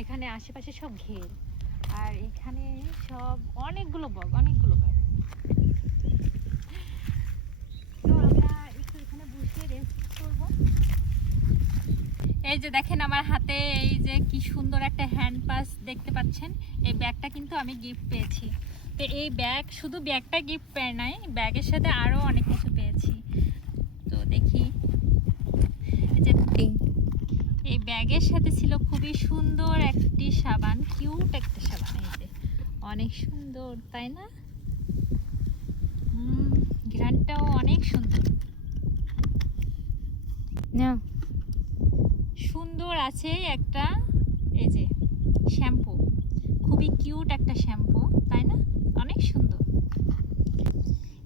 এখানে আশেপাশে সব ঘের, আর এখানে সব অনেকগুলো বক। তো আমরা একটু এখানে বসে রেস্ট করব। এই যে দেখেন আমার হাতে এই যে কি সুন্দর একটা হ্যান্ড পাস দেখতে পাচ্ছেন। এই ব্যাগটা কিন্তু আমি গিফট পেয়েছি। তো এই ব্যাগ, শুধু ব্যাগটা গিফট পেয়ে নাই, ব্যাগের সাথে আরও অনেক কিছু পেয়েছি। তো দেখি, এই ব্যাগের সাথে ছিল খুবই সুন্দর একটি সাবান, কিউট একটা সাবান। এই যে অনেক সুন্দর, তাই না? ঘ্রাণটাও অনেক সুন্দর না, সুন্দর আছে একটা। এই যে শ্যাম্পু, খুবই কিউট একটা শ্যাম্পু, তাই না? অনেক সুন্দর।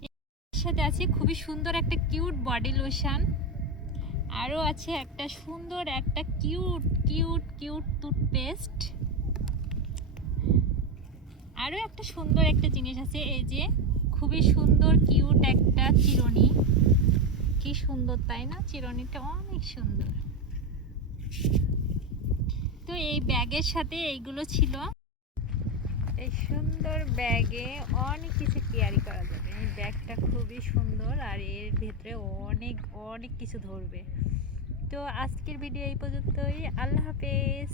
এর সাথে আছে খুবই সুন্দর একটা কিউট বডি লোশন। আরও আছে একটা সুন্দর একটা কিউট কিউট কিউট টুথপেস্ট। আরও একটা সুন্দর একটা জিনিস আছে, এই যে খুবই সুন্দর কিউট একটা চিরুনি। কি সুন্দর, তাই না? চিরুনিটা অনেক সুন্দর। তো এই ব্যাগের সাথে এইগুলো ছিল। এই সুন্দর ব্যাগে অনেক কিছু ক্যারি করা যাবে। এই ব্যাগটা খুবই সুন্দর, আর এর ভেতরে অনেক অনেক কিছু ধরবে। তো আজকের ভিডিও এই পর্যন্তই। আল্লাহ হাফেজ।